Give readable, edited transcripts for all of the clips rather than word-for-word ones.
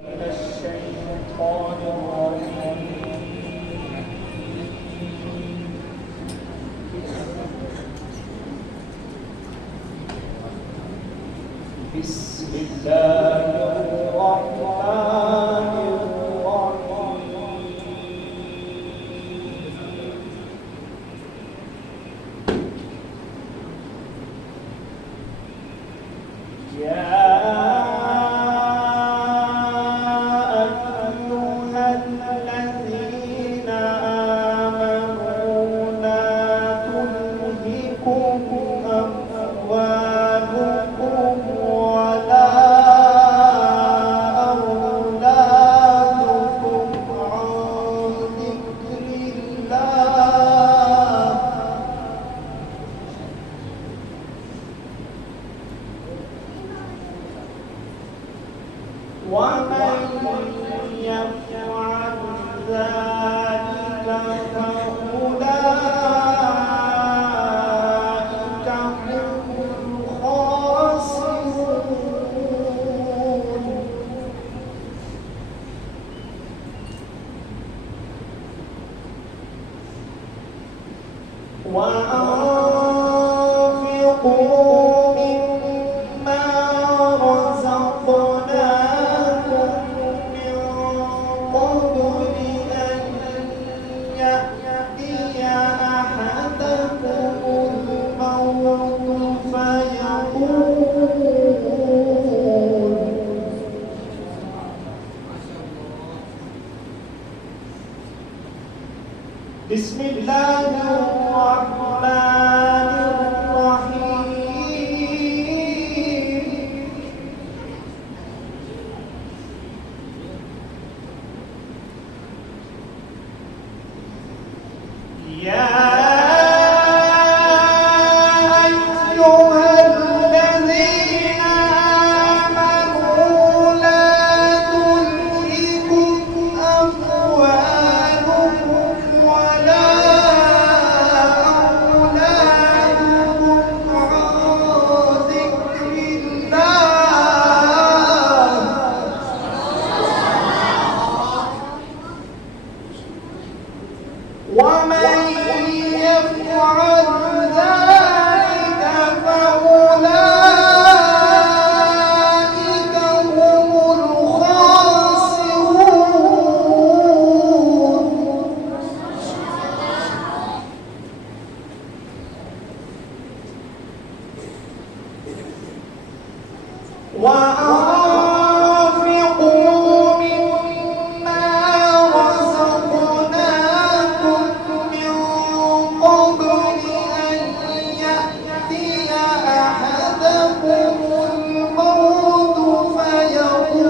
بسم الله الرحمن الرحيم. يا أيها الذين آمنوا لا تلهكم أموالكم ولا أولادكم عن ذكر الله ومن يفعل ذلك فأولئك هم الخاسرون. وأنفقوا مما رزقناكم من قبل أن يأتي أحدكم الموت فيقول بسم الله الرحمن الرحيم. يا أيها الذين آمنوا لا تلهكم أموالكم ولا أولادكم عن ذكر الله ومن يفعل ذلك فأولئك هم الخاسرون. وأنفقوا مما رزقناكم من قبل أن يأتي أحدكم الموت فيقول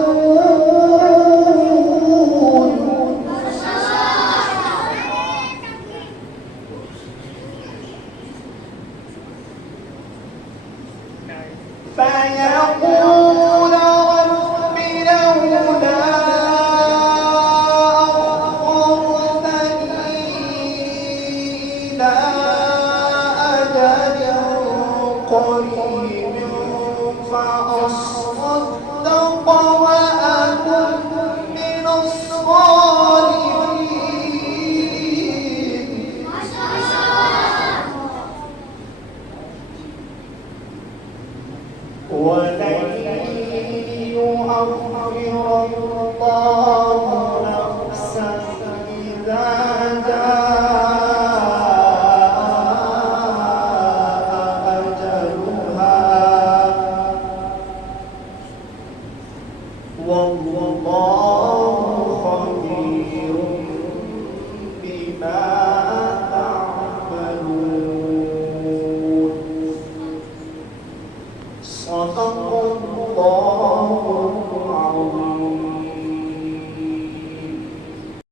رب لولا أخرتني إلى أجل قريب فأصدق وأكن من الصالحين. ولن يؤخر الله نفسا إذا جاء أجلها والله خبير بما